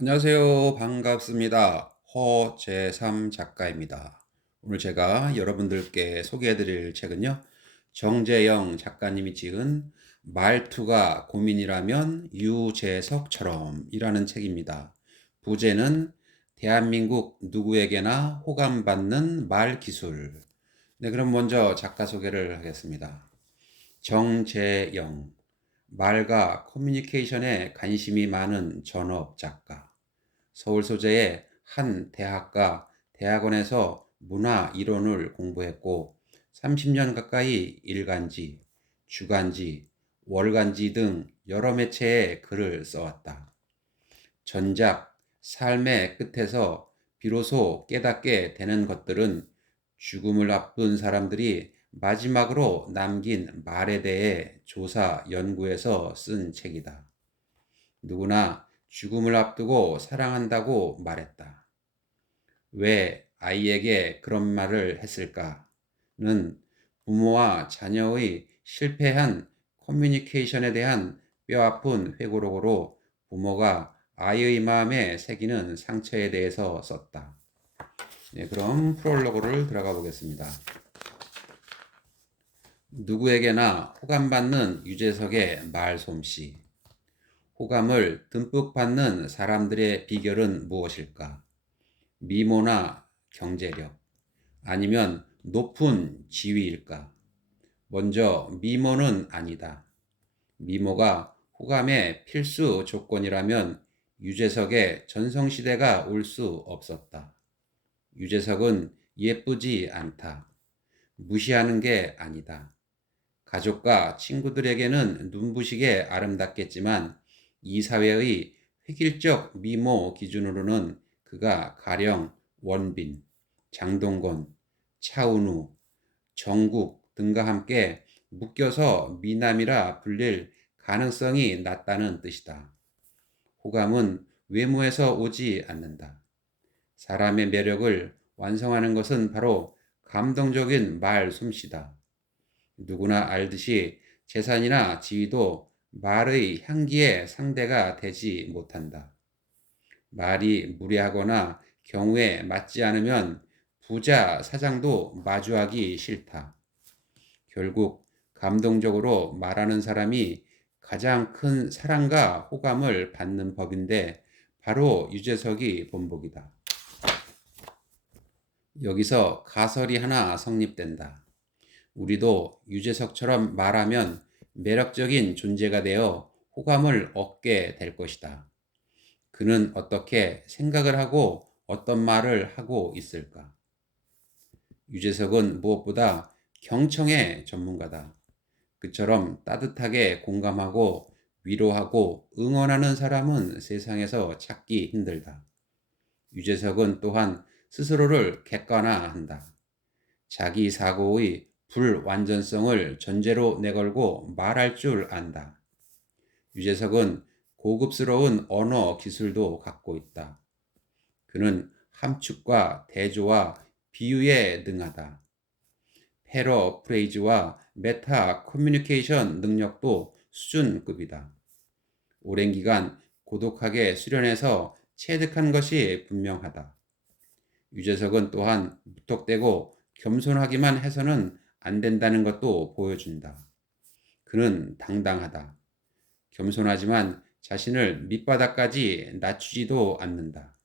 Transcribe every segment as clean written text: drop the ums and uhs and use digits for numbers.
안녕하세요. 반갑습니다. 허재삼 작가입니다. 오늘 제가 여러분들께 소개해 드릴 책은요. 정재영 작가님이 지은 말투가 고민이라면 유재석처럼 이라는 책입니다. 부제는 대한민국 누구에게나 호감받는 말 기술. 네, 그럼 먼저 작가 소개를 하겠습니다. 정재영, 말과 커뮤니케이션에 관심이 많은 전업 작가. 서울 소재의 한 대학과 대학원에서 문화 이론을 공부했고 30년 가까이 일간지, 주간지, 월간지 등 여러 매체에 글을 써왔다. 전작 삶의 끝에서 비로소 깨닫게 되는 것들은 죽음을 앞둔 사람들이 마지막으로 남긴 말에 대해 조사 연구해서 쓴 책이다. 누구나 죽음을 앞두고 사랑한다고 말했다. 왜 아이에게 그런 말을 했을까는 부모와 자녀의 실패한 커뮤니케이션에 대한 뼈아픈 회고록으로 부모가 아이의 마음에 새기는 상처에 대해서 썼다. 네, 그럼 프롤로그를 들어가 보겠습니다. 누구에게나 호감받는 유재석의 말솜씨. 호감을 듬뿍 받는 사람들의 비결은 무엇일까? 미모나 경제력, 아니면 높은 지위일까? 먼저 미모는 아니다. 미모가 호감의 필수 조건이라면 유재석의 전성시대가 올 수 없었다. 유재석은 예쁘지 않다. 무시하는 게 아니다. 가족과 친구들에게는 눈부시게 아름답겠지만 이 사회의 획일적 미모 기준으로는 그가 가령 원빈, 장동건, 차은우, 정국 등과 함께 묶여서 미남이라 불릴 가능성이 낮다는 뜻이다. 호감은 외모에서 오지 않는다. 사람의 매력을 완성하는 것은 바로 감동적인 말 솜씨다. 누구나 알듯이 재산이나 지위도 말의 향기의 상대가 되지 못한다. 말이 무례하거나 경우에 맞지 않으면 부자 사장도 마주하기 싫다. 결국 감동적으로 말하는 사람이 가장 큰 사랑과 호감을 받는 법인데 바로 유재석이 본보기다. 여기서 가설이 하나 성립된다. 우리도 유재석처럼 말하면 매력적인 존재가 되어 호감을 얻게 될 것이다. 그는 어떻게 생각을 하고 어떤 말을 하고 있을까? 유재석은 무엇보다 경청의 전문가다. 그처럼 따뜻하게 공감하고 위로하고 응원하는 사람은 세상에서 찾기 힘들다. 유재석은 또한 스스로를 객관화한다. 자기 사고의 불완전성을 전제로 내걸고 말할 줄 안다. 유재석은 고급스러운 언어 기술도 갖고 있다. 그는 함축과 대조와 비유에 능하다. 패러프레이즈와 메타 커뮤니케이션 능력도 수준급이다. 오랜 기간 고독하게 수련해서 체득한 것이 분명하다. 유재석은 또한 무턱대고 겸손하기만 해서는 안 된다는 것도 보여준다. 그는 당당하다. 겸손하지만 자신을 밑바닥까지 낮추지도 않는다.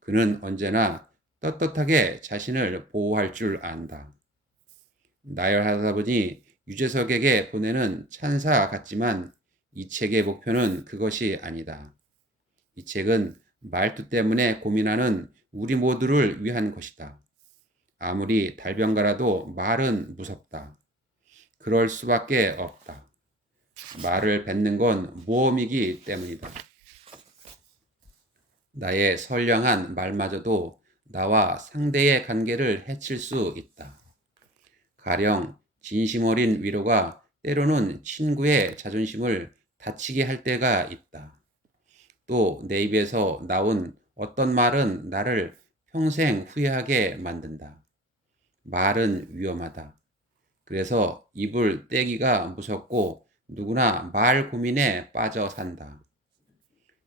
그는 언제나 떳떳하게 자신을 보호할 줄 안다. 나열하다 보니 유재석에게 보내는 찬사 같지만 이 책의 목표는 그것이 아니다. 이 책은 말투 때문에 고민하는 우리 모두를 위한 것이다. 아무리 달변가라도 말은 무섭다. 그럴 수밖에 없다. 말을 뱉는 건 모험이기 때문이다. 나의 선량한 말마저도 나와 상대의 관계를 해칠 수 있다. 가령 진심 어린 위로가 때로는 친구의 자존심을 다치게 할 때가 있다. 또 내 입에서 나온 어떤 말은 나를 평생 후회하게 만든다. 말은 위험하다. 그래서 입을 떼기가 무섭고 누구나 말 고민에 빠져 산다.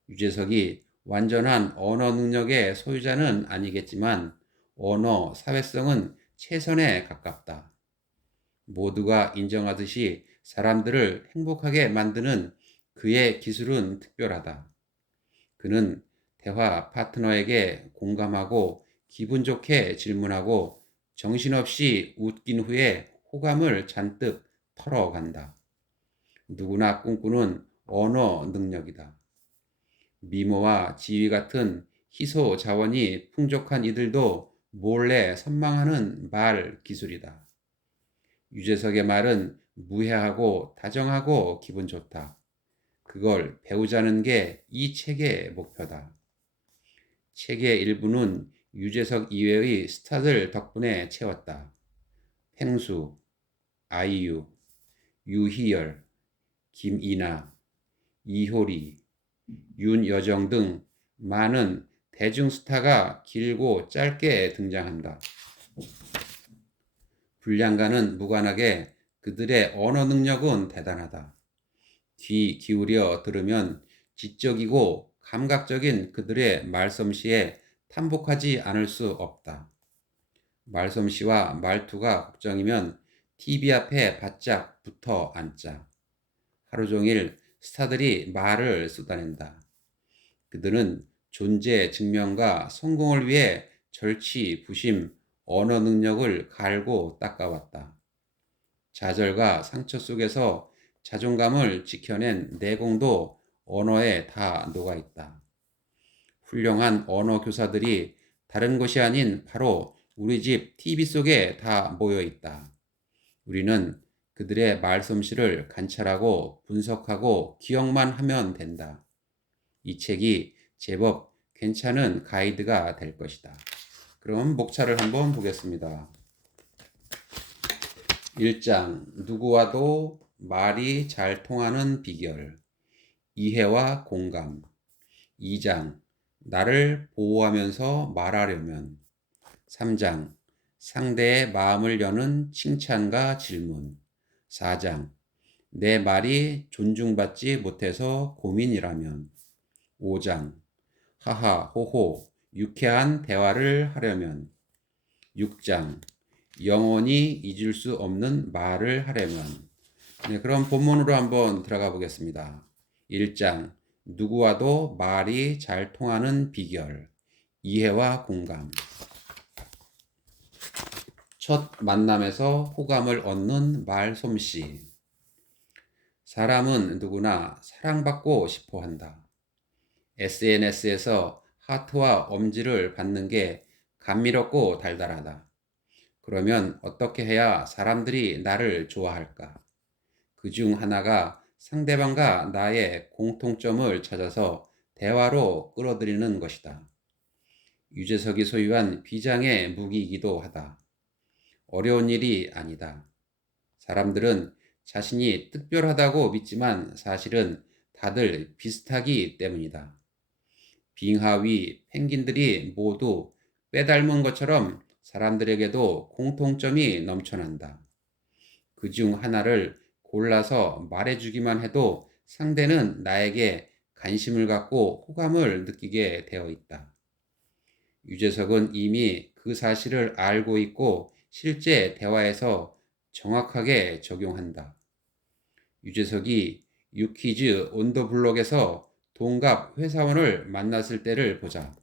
유재석이 완전한 언어 능력의 소유자는 아니겠지만 언어 사회성은 최선에 가깝다. 모두가 인정하듯이 사람들을 행복하게 만드는 그의 기술은 특별하다. 그는 대화 파트너에게 공감하고 기분 좋게 질문하고 정신없이 웃긴 후에 호감을 잔뜩 털어간다. 누구나 꿈꾸는 언어 능력이다. 미모와 지위 같은 희소 자원이 풍족한 이들도 몰래 선망하는 말 기술이다. 유재석의 말은 무해하고 다정하고 기분 좋다. 그걸 배우자는 게 이 책의 목표다. 책의 일부는 유재석 이외의 스타들 덕분에 채웠다. 펭수, 아이유, 유희열, 김이나, 이효리, 윤여정 등 많은 대중 스타가 길고 짧게 등장한다. 분량과는 무관하게 그들의 언어 능력은 대단하다. 귀 기울여 들으면 지적이고 감각적인 그들의 말솜씨에 탐복하지 않을 수 없다. 말솜씨와 말투가 걱정이면 TV 앞에 바짝 붙어 앉자. 하루 종일 스타들이 말을 쏟아낸다. 그들은 존재 증명과 성공을 위해 절치부심 언어 능력을 갈고 닦아왔다. 좌절과 상처 속에서 자존감을 지켜낸 내공도 언어에 다 녹아있다. 훌륭한 언어 교사들이 다른 곳이 아닌 바로 우리 집 TV 속에 다 모여있다. 우리는 그들의 말솜씨를 관찰하고 분석하고 기억만 하면 된다. 이 책이 제법 괜찮은 가이드가 될 것이다. 그럼 목차를 한번 보겠습니다. 1장 누구와도 말이 잘 통하는 비결 이해와 공감 2장 나를 보호하면서 말하려면 3장 상대의 마음을 여는 칭찬과 질문 4장 내 말이 존중받지 못해서 고민이라면 5장 하하 호호 유쾌한 대화를 하려면 6장 영원히 잊을 수 없는 말을 하려면 네, 그럼 본문으로 한번 들어가 보겠습니다. 1장 누구와도 말이 잘 통하는 비결 이해와 공감 첫 만남에서 호감을 얻는 말솜씨 사람은 누구나 사랑받고 싶어 한다. SNS에서 하트와 엄지를 받는 게 감미롭고 달달하다. 그러면 어떻게 해야 사람들이 나를 좋아할까? 그 중 하나가 상대방과 나의 공통점을 찾아서 대화로 끌어들이는 것이다. 유재석이 소유한 비장의 무기이기도 하다. 어려운 일이 아니다. 사람들은 자신이 특별하다고 믿지만 사실은 다들 비슷하기 때문이다. 빙하위 펭귄들이 모두 빼닮은 것처럼 사람들에게도 공통점이 넘쳐난다. 그 중 하나를 골라서 말해주기만 해도 상대는 나에게 관심을 갖고 호감을 느끼게 되어 있다. 유재석은 이미 그 사실을 알고 있고 실제 대화에서 정확하게 적용한다. 유재석이 유퀴즈 온더블록에서 동갑 회사원을 만났을 때를 보자.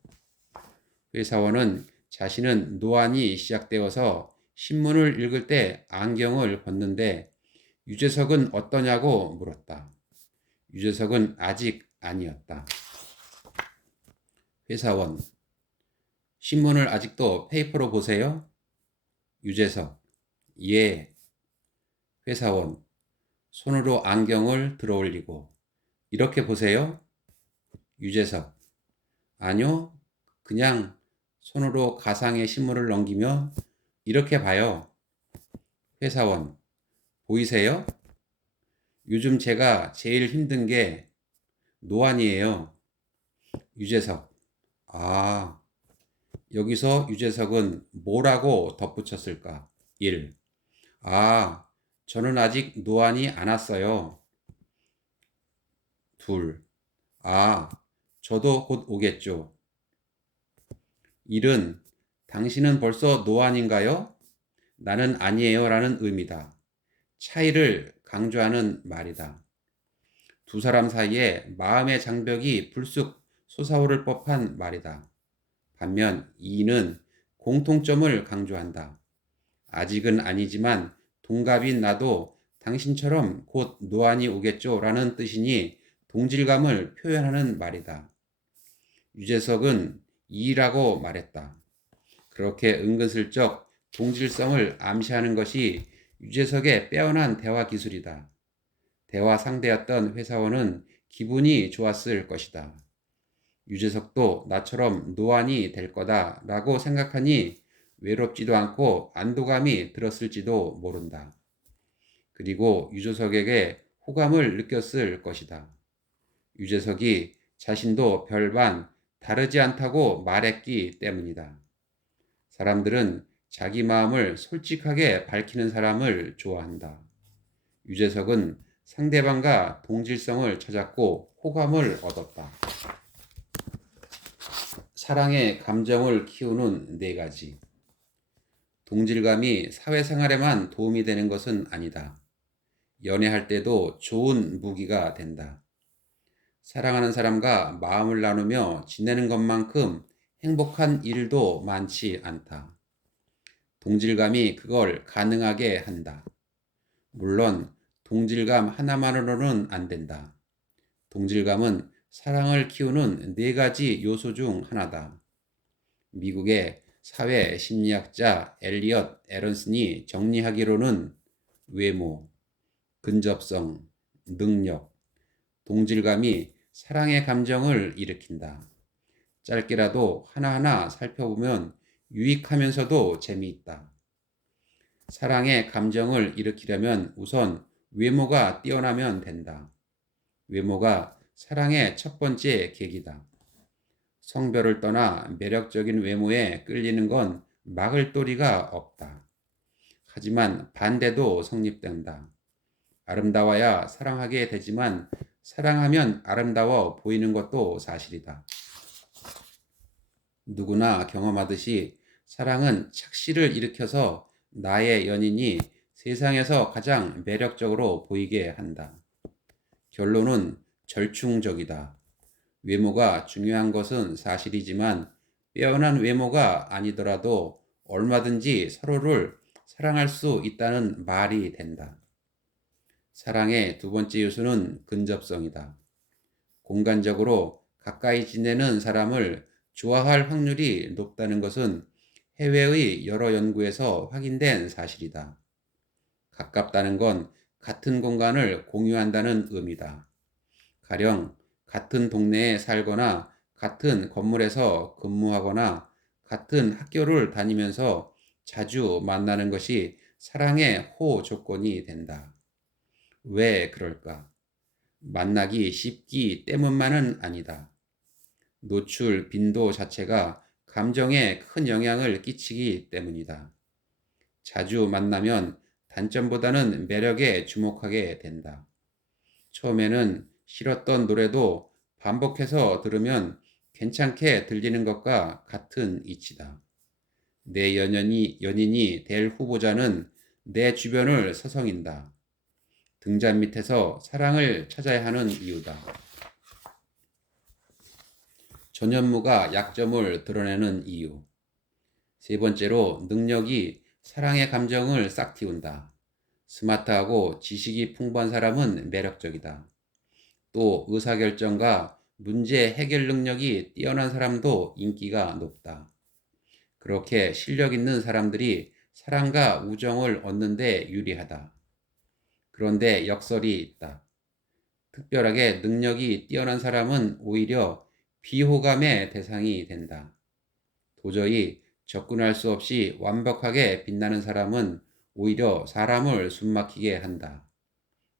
회사원은 자신은 노안이 시작되어서 신문을 읽을 때 안경을 벗는데 유재석은 어떠냐고 물었다. 유재석은 아직 아니었다. 회사원 신문을 아직도 페이퍼로 보세요? 유재석 예. 회사원 손으로 안경을 들어 올리고 이렇게 보세요? 유재석 아니요. 그냥 손으로 가상의 신문을 넘기며 이렇게 봐요. 회사원 보이세요? 요즘 제가 제일 힘든 게 노안이에요. 유재석 아 여기서 유재석은 뭐라고 덧붙였을까? 1. 아 저는 아직 노안이 안 왔어요. 2. 아 저도 곧 오겠죠. 1은 당신은 벌써 노안인가요? 나는 아니에요 라는 의미다. 차이를 강조하는 말이다. 두 사람 사이에 마음의 장벽이 불쑥 솟아오를 법한 말이다. 반면 2는 공통점을 강조한다. 아직은 아니지만 동갑인 나도 당신처럼 곧 노안이 오겠죠 라는 뜻이니 동질감을 표현하는 말이다. 유재석은 2라고 말했다. 그렇게 은근슬쩍 동질성을 암시하는 것이 유재석의 빼어난 대화 기술이다. 대화 상대였던 회사원은 기분이 좋았을 것이다. 유재석도 나처럼 노안이 될 거다 라고 생각하니 외롭지도 않고 안도감이 들었을지도 모른다. 그리고 유재석에게 호감을 느꼈을 것이다. 유재석이 자신도 별반 다르지 않다고 말했기 때문이다. 사람들은 자기 마음을 솔직하게 밝히는 사람을 좋아한다. 유재석은 상대방과 동질성을 찾았고 호감을 얻었다. 사랑의 감정을 키우는 4가지. 동질감이 사회생활에만 도움이 되는 것은 아니다. 연애할 때도 좋은 무기가 된다. 사랑하는 사람과 마음을 나누며 지내는 것만큼 행복한 일도 많지 않다. 동질감이 그걸 가능하게 한다. 물론 동질감 하나만으로는 안 된다. 동질감은 사랑을 키우는 4가지 요소 중 하나다. 미국의 사회 심리학자 엘리엇 애런슨이 정리하기로는 외모, 근접성, 능력, 동질감이 사랑의 감정을 일으킨다. 짧게라도 하나하나 살펴보면 유익하면서도 재미있다. 사랑의 감정을 일으키려면 우선 외모가 뛰어나면 된다. 외모가 사랑의 첫 번째 계기다. 성별을 떠나 매력적인 외모에 끌리는 건 막을 도리가 없다. 하지만 반대도 성립된다. 아름다워야 사랑하게 되지만 사랑하면 아름다워 보이는 것도 사실이다. 누구나 경험하듯이 사랑은 착시를 일으켜서 나의 연인이 세상에서 가장 매력적으로 보이게 한다. 결론은 절충적이다. 외모가 중요한 것은 사실이지만 빼어난 외모가 아니더라도 얼마든지 서로를 사랑할 수 있다는 말이 된다. 사랑의 2번째 요소는 근접성이다. 공간적으로 가까이 지내는 사람을 좋아할 확률이 높다는 것은 해외의 여러 연구에서 확인된 사실이다. 가깝다는 건 같은 공간을 공유한다는 의미다. 가령 같은 동네에 살거나 같은 건물에서 근무하거나 같은 학교를 다니면서 자주 만나는 것이 사랑의 호 조건이 된다. 왜 그럴까? 만나기 쉽기 때문만은 아니다. 노출 빈도 자체가 감정에 큰 영향을 끼치기 때문이다. 자주 만나면 단점보다는 매력에 주목하게 된다. 처음에는 싫었던 노래도 반복해서 들으면 괜찮게 들리는 것과 같은 이치다. 내 연인이 될 후보자는 내 주변을 서성인다. 등잔 밑에서 사랑을 찾아야 하는 이유다. 전현무가 약점을 드러내는 이유. 3번째로 능력이 사랑의 감정을 싹 틔운다. 스마트하고 지식이 풍부한 사람은 매력적이다. 또 의사결정과 문제 해결 능력이 뛰어난 사람도 인기가 높다. 그렇게 실력 있는 사람들이 사랑과 우정을 얻는 데 유리하다. 그런데 역설이 있다. 특별하게 능력이 뛰어난 사람은 오히려 비호감의 대상이 된다. 도저히 접근할 수 없이 완벽하게 빛나는 사람은 오히려 사람을 숨막히게 한다.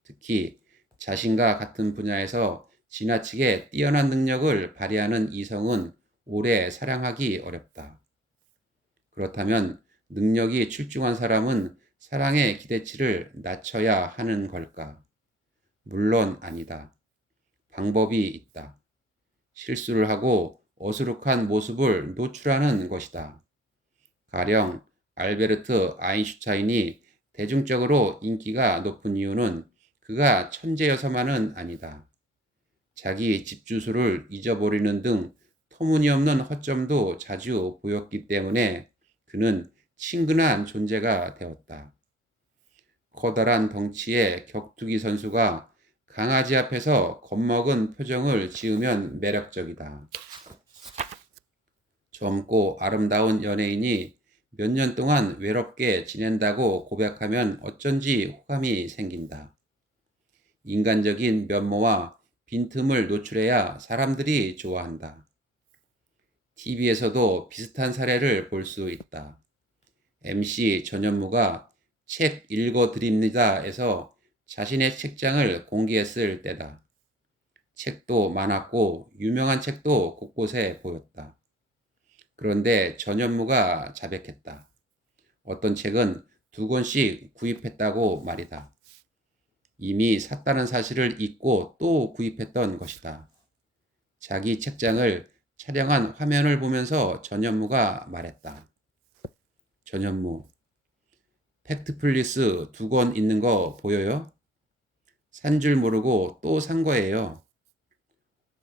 특히 자신과 같은 분야에서 지나치게 뛰어난 능력을 발휘하는 이성은 오래 사랑하기 어렵다. 그렇다면 능력이 출중한 사람은 사랑의 기대치를 낮춰야 하는 걸까? 물론 아니다. 방법이 있다. 실수를 하고 어수룩한 모습을 노출하는 것이다. 가령 알베르트 아인슈타인이 대중적으로 인기가 높은 이유는 그가 천재여서만은 아니다. 자기 집 주소를 잊어버리는 등 터무니없는 허점도 자주 보였기 때문에 그는 친근한 존재가 되었다. 커다란 덩치의 격투기 선수가 강아지 앞에서 겁먹은 표정을 지으면 매력적이다. 젊고 아름다운 연예인이 몇 년 동안 외롭게 지낸다고 고백하면 어쩐지 호감이 생긴다. 인간적인 면모와 빈틈을 노출해야 사람들이 좋아한다. TV에서도 비슷한 사례를 볼 수 있다. MC 전현무가 책 읽어드립니다에서 자신의 책장을 공개했을 때다. 책도 많았고 유명한 책도 곳곳에 보였다. 그런데 전현무가 자백했다. 어떤 책은 2권씩 구입했다고 말이다. 이미 샀다는 사실을 잊고 또 구입했던 것이다. 자기 책장을 촬영한 화면을 보면서 전현무가 말했다. 전현무, 팩트플리스 2권 있는 거 보여요? 산 줄 모르고 또 산 거예요.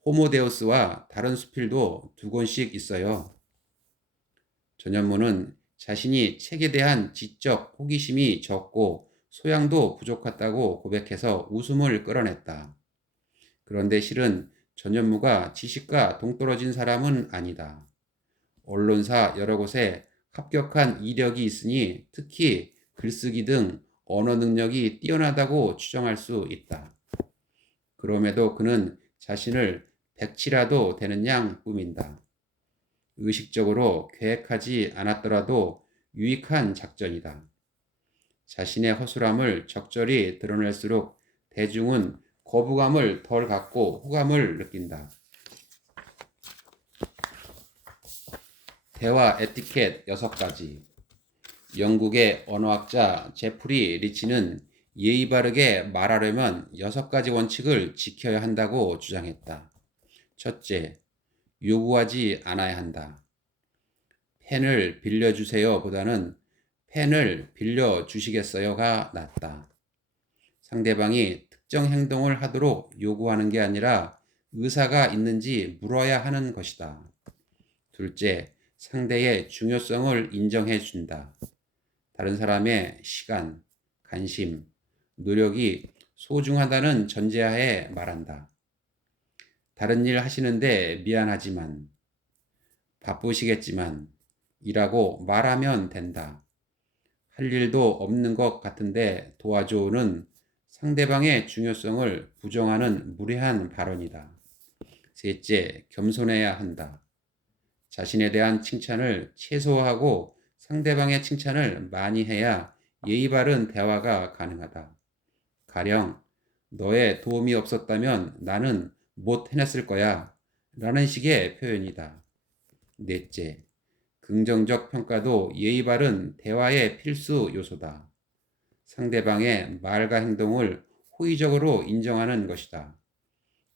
호모데우스와 다른 수필도 2권씩 있어요. 전현무는 자신이 책에 대한 지적 호기심이 적고 소양도 부족하다고 고백해서 웃음을 끌어냈다. 그런데 실은 전현무가 지식과 동떨어진 사람은 아니다. 언론사 여러 곳에 합격한 이력이 있으니 특히 글쓰기 등 언어 능력이 뛰어나다고 추정할 수 있다. 그럼에도 그는 자신을 백치라도 되는 양 꾸민다. 의식적으로 계획하지 않았더라도 유익한 작전이다. 자신의 허술함을 적절히 드러낼수록 대중은 거부감을 덜 갖고 호감을 느낀다. 대화 에티켓 6가지. 영국의 언어학자 제프리 리치는 예의 바르게 말하려면 6가지 원칙을 지켜야 한다고 주장했다. 첫째, 요구하지 않아야 한다. 펜을 빌려주세요 보다는 펜을 빌려주시겠어요가 낫다. 상대방이 특정 행동을 하도록 요구하는 게 아니라 의사가 있는지 물어야 하는 것이다. 둘째, 상대의 중요성을 인정해 준다. 다른 사람의 시간, 관심, 노력이 소중하다는 전제하에 말한다. 다른 일 하시는데 미안하지만, 바쁘시겠지만, 이라고 말하면 된다. 할 일도 없는 것 같은데 도와줘는 상대방의 중요성을 부정하는 무례한 발언이다. 셋째, 겸손해야 한다. 자신에 대한 칭찬을 최소화하고 상대방의 칭찬을 많이 해야 예의 바른 대화가 가능하다. 가령, 너의 도움이 없었다면 나는 못 해냈을 거야 라는 식의 표현이다. 넷째, 긍정적 평가도 예의 바른 대화의 필수 요소다. 상대방의 말과 행동을 호의적으로 인정하는 것이다.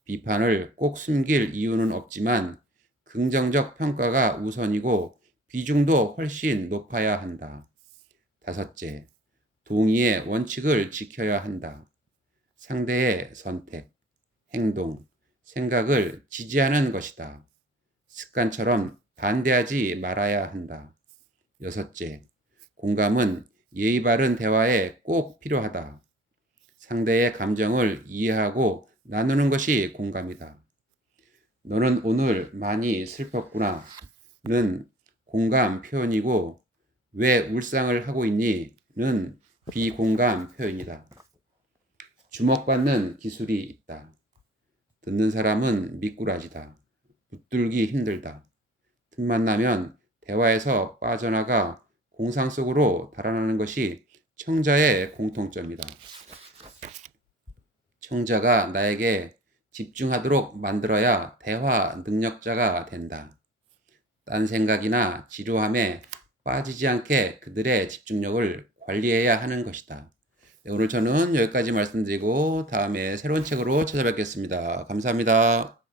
비판을 꼭 숨길 이유는 없지만 긍정적 평가가 우선이고 비중도 훨씬 높아야 한다. 다섯째, 동의의 원칙을 지켜야 한다. 상대의 선택, 행동, 생각을 지지하는 것이다. 습관처럼 반대하지 말아야 한다. 여섯째, 공감은 예의 바른 대화에 꼭 필요하다. 상대의 감정을 이해하고 나누는 것이 공감이다. 너는 오늘 많이 슬펐구나 는 공감 표현이고 왜 울상을 하고 있니 는 비공감 표현이다. 주목받는 기술이 있다. 듣는 사람은 미꾸라지다. 붙들기 힘들다. 틈만 나면 대화에서 빠져나가 공상 속으로 달아나는 것이 청자의 공통점이다. 청자가 나에게 집중하도록 만들어야 대화 능력자가 된다. 딴 생각이나 지루함에 빠지지 않게 그들의 집중력을 관리해야 하는 것이다. 네, 오늘 저는 여기까지 말씀드리고 다음에 새로운 책으로 찾아뵙겠습니다. 감사합니다.